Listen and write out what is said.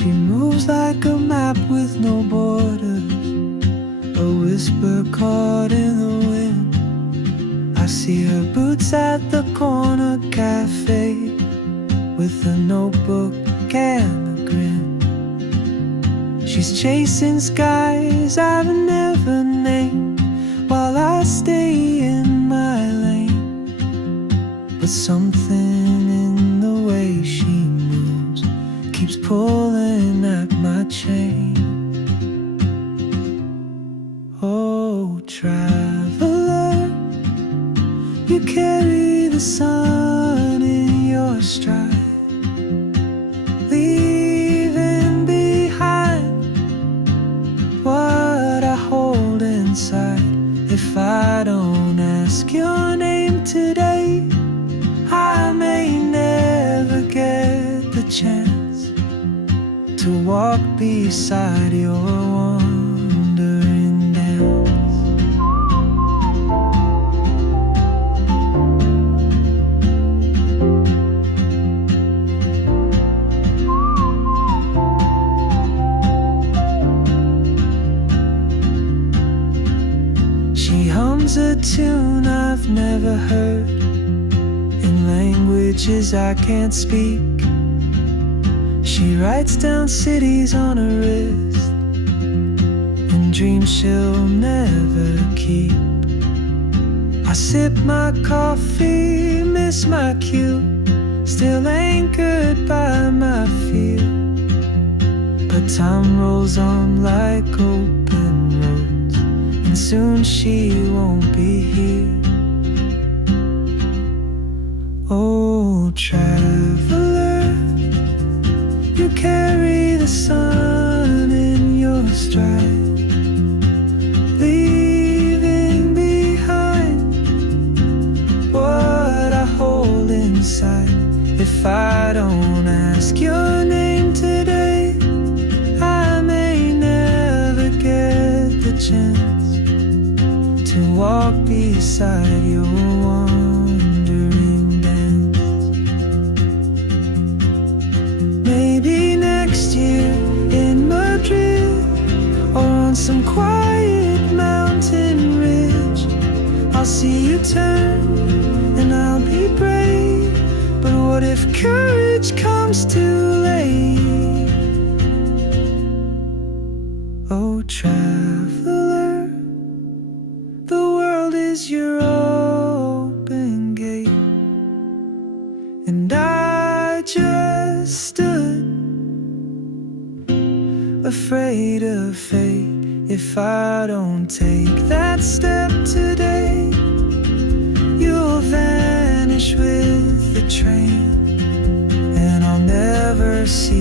She moves like a map with no borders, a whisper caught in the wind. I see her boots at the corner cafe, with a notebook and a grin. She's chasing skies I've never named, while I stay in my lane. But something in the way she moves keeps pulling at my chain. Oh, traveler, you carry the sun in your stride, leaving behind what I hold inside. If I don't ask your name today, I may never get the chance to walk beside your wandering dance. She hums a tune I've never heard, in languages I can't speak. She writes down cities on her wrist, and dreams she'll never keep. I sip my coffee, miss my cue, still anchored by my fear. But time rolls on like open roads, and soon she won't be here. Oh, traveler, you carry the sun in your stride, leaving behind what I hold inside. If I don't ask your name today, I may never get the chance to walk beside your wandering dance. Maybe next year in Madrid, or on some quiet mountain ridge, I'll see you turn and I'll be brave. But what if courage comes too late? Oh, traveler, the world is your open gate, and I just stood afraid of fate. If I don't take that step today, you'll vanish with the train, and I'll never see